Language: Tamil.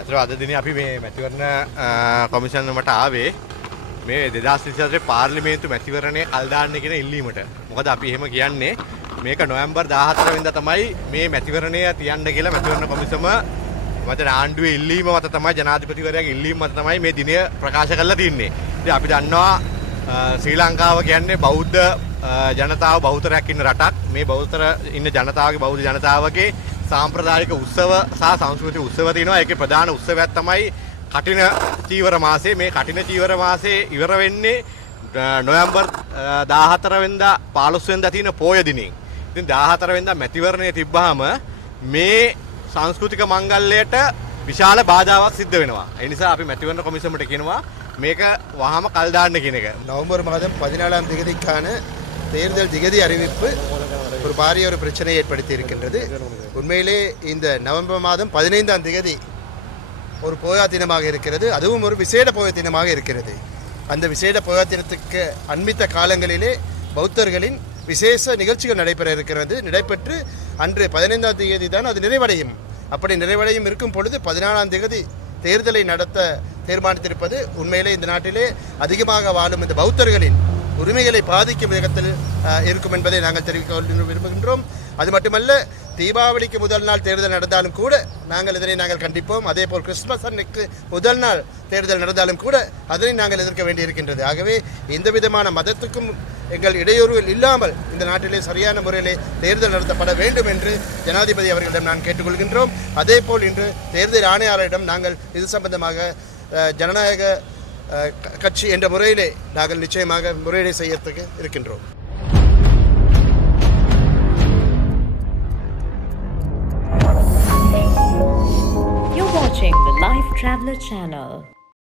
අතට අද දිනේ අපි මේ මැතිවරණ කොමිෂන් වලට ආවේ මේ 2024 පාර්ලිමේන්තු මැතිවරණය කල් දාන්න කියන ඉල්ලීමට. මොකද අපි එහෙම කියන්නේ මේක නොවැම්බර් 14 වෙනිදා තමයි මේ මැතිවරණය තියන්න කියලා මැතිවරණ කොමිසම මත ආණ්ඩුවේ ඉල්ලීම මත තමයි ජනාධිපතිවරයාගේ ඉල්ලීම මත තමයි මේ දිනය ප්‍රකාශ කරලා තින්නේ. ඉතින් අපි දන්නවා ශ්‍රී ලංකාව කියන්නේ බෞද්ධ ජනතාව බහුතරයක් ඉන්න රටක්. මේ බෞද්ධ ඉන්න ජනතාවගේ බෞද්ධ ජනතාවගේ සාම්ප්‍රදායික උත්සව සහ සංස්කෘතික උත්සව තියෙනවා. ඒකේ ප්‍රධාන උත්සවයක් තමයි කටින චීවර මාසය. මේ කටින චීවර මාසයේ ඉවර වෙන්නේ නොවැම්බර් 14 වෙනිදා 15 වෙනිදා තියෙන පෝය දිනේ. ඉතින් 14 වෙනිදා මැතිවරණය තිබ්බාම මේ සංස්කෘතික මංගල්‍යයට විශාල බාධාවක් සිද්ධ වෙනවා. ඒ නිසා අපි මැතිවරණ කොමිසමට කියනවා මේක වහාම කල් දාන්න කියන එක. நவம்பர் மாதம் 14ஆம் தேதிக்கான தேர்தல் திகதி அறிவிப்பு ஒரு பாரிய ஒரு பிரச்சனையை ஏற்படுத்தி இருக்கின்றது. உண்மையிலே இந்த நவம்பர் மாதம் 15ஆம் தேதி ஒரு போயா தினமாக இருக்கிறது. அதுவும் ஒரு விசேட போயா தினமாக இருக்கிறது. அந்த விசேட போயா தினத்துக்கு அண்மித்த காலங்களிலே பௌத்தர்களின் விசேஷ நிகழ்ச்சிகள் நடைபெற இருக்கிறது. நடைபெற்று அன்று 15ஆம் தேதி தான் அது நிறைவடையும். அப்படி நிறைவடையும் இருக்கும் பொழுது 14ஆம் தேதி தேர்தலை நடத்த தீர்மானித்திருப்பது உண்மையிலே இந்த நாட்டிலே அதிகமாக வாழும் இந்த பௌத்தர்களின் உரிமைகளை பாதிக்கும் விதத்தில் இருக்கும் என்பதை நாங்கள் தெரிவிக்க விரும்புகின்றோம். அது மட்டுமல்ல, தீபாவளிக்கு முதல் நாள் தேர்தல் நடந்தாலும் கூட இதனை நாங்கள் கண்டிப்போம். அதே போல் கிறிஸ்துமஸ் அன்னைக்கு முதல் நாள் தேர்தல் நடந்தாலும் கூட அதனை நாங்கள் எதிர்க்க வேண்டியிருக்கின்றது. ஆகவே எந்த விதமான மதத்துக்கும் எங்கள் இடையூறுகள் இல்லாமல் இந்த நாட்டிலே சரியான முறையிலே தேர்தல் நடத்தப்பட வேண்டும் என்று ஜனாதிபதி அவர்களிடம் நான் கேட்டுக்கொள்கின்றோம். அதே போல் இன்று தேர்தல் ஆணையாளரிடம் நாங்கள் இது சம்பந்தமாக ஜனநாயக கட்சி என்ற முறையிலே நாங்கள் நிச்சயமாக முறையீடு செய்யறதுக்கு இருக்கின்றோம். You're watching the Life Traveler channel.